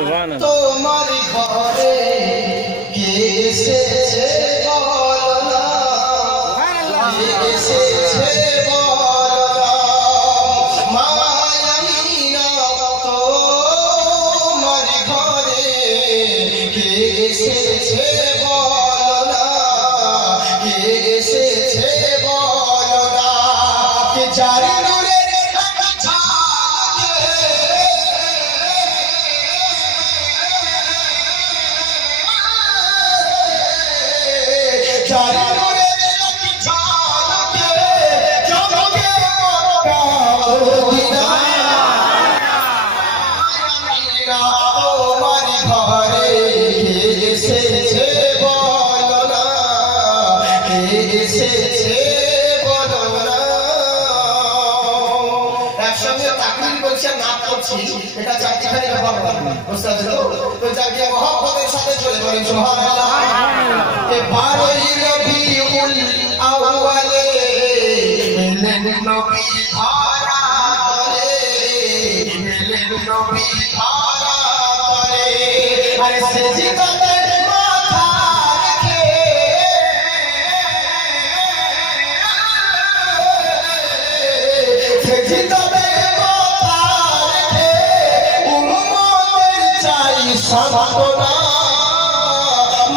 তোমার ঘরে কে এসেছে বলো না, কে এসেছে বলো না, মায়ামিনা তোমার ঘরে কে এসেছে বলো না, কে এসেছে বলো না, কে জানে এটা চাকরিখানি ব্যবহার করবে বুঝতে পারছো তো যাকে মহব্বতের সাথে চলে বলেন সুবহানাল্লাহ এ 12 রবিউল আউয়ালে এলেন নবী ধারা তলে, এলেন নবী ধারা তলে, আরে সেজদাতে মাথা রেখে সেজদাতে সাধনা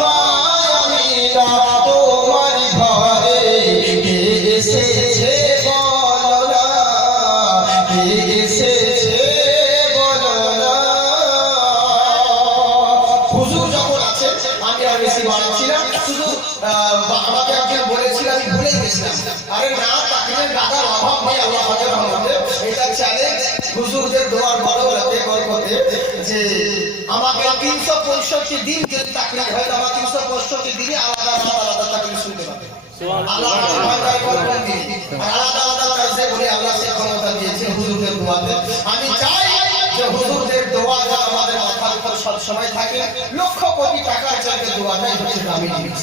মায়ামিনা তোমার ঘরে কে এসেছে বলো না, কে এসেছে বলো না। হুজুর যখন আছে আমি আর বেশি বাড়াচ্ছি না, শুধু আমাকে একজন বলেছিল আমি ভুলে গেছিলাম, আরে না তাকবীরের গাদার অভাব নেই আল্লাহ পাকের রহমতে, এটা চ্যালেঞ্জ হুজুরদের দোয়ার বদৌলতে বরকতে যে আমাকে 365 দিন যদি তাকবীর হয় তো আমার 365 দিনে আলাদা আলাদা তাকবীর শুনতে পাবে আল্লাহ আলাদা আলাদা কাজে বলে আল্লাহ সে ক্ষমতা দিয়েছে হুজুরদের দোয়াতে। আমি চাই যে হুজুরদের দোয়া আমাদের মাথার উপর সব সময় থাকে, লক্ষ কোটি টাকার চাইতে দোয়াটাই হচ্ছে দামি জিনিস।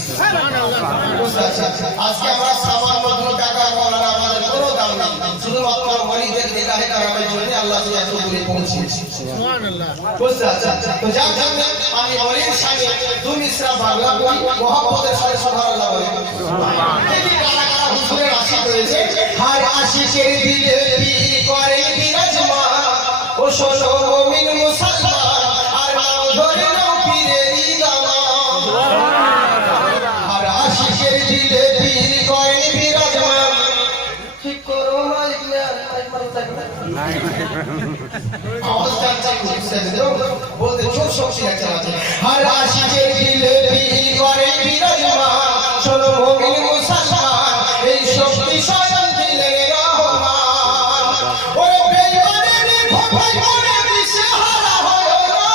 আজকে আমরা সামান্য টাকা করার আমাদের কোনো দাম নেই, শুধুমাত্র ওলিদের নিগাহে কারামের জন্য আল্লাহ যে এত দূরে পৌঁছেছে সুবহানাল্লাহ। বুঝতে আচ্ছা তো যার জন্য আমি ওলির সাথে দুই মিসরা বাংলা বলি, মহব্বতের সাথে সুবহানাল্লাহ বলি। এই যে কারা কারা হুজুরের আশিক রয়েছে, হার আশিকের দিলে পীর করে বিরাজমান, ও শোনো মুমিন মুসলমান আর নাও ধরে নাও পীরেরই দামান, আর আশিকের দিলে পীর করে বিরাজমান, ঠিক করো মাইক আওয়াজটা চাই বলতে চোখ শক্তি একটা আছে, আর আশিকের দিলে পীর করে বিরাজমান, শোনো মুমিন মুসলমান এই শক্তি স্বয়ং দিলেন রহমান, ওরে বেঈমানের ভয় করে দিশেহারা হলো না,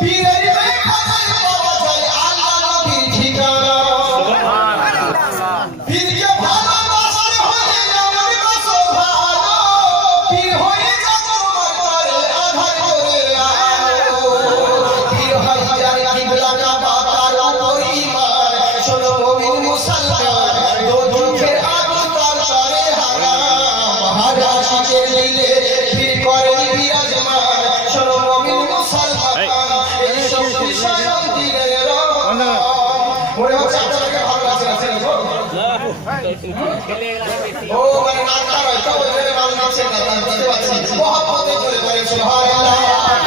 পীরের মেঘায় পাওয়া যায় আল্লাহ নবীর ঠিকানা, সুবহানাল্লাহ। পীরকে ভালোবাসতে হলে আমার কাছে ভালো, পীর হয়ে যা তোমার করে আধার করে আলো, পীর হয় যার কিবলা কাবা তার উপর ঈমান, শোনো মুমিন মুসলমান দো দুঃখের আগুন তার তারে হারাম, হার আশিকের দিলে পীর করে বিরাজমান, শোনো মুমিন মুসলমান এই শক্তি স্বয়ং দিলেন রহমান। মনে হচ্ছে আপনাদেরকে ভালো লাগছে না ছেলে ও মানে নাটক হয় তো ওই জন্য ভালো লাগছে না, বুঝতে পারছেন মহব্বতে চলে পড়ে সুবহানাল্লাহ।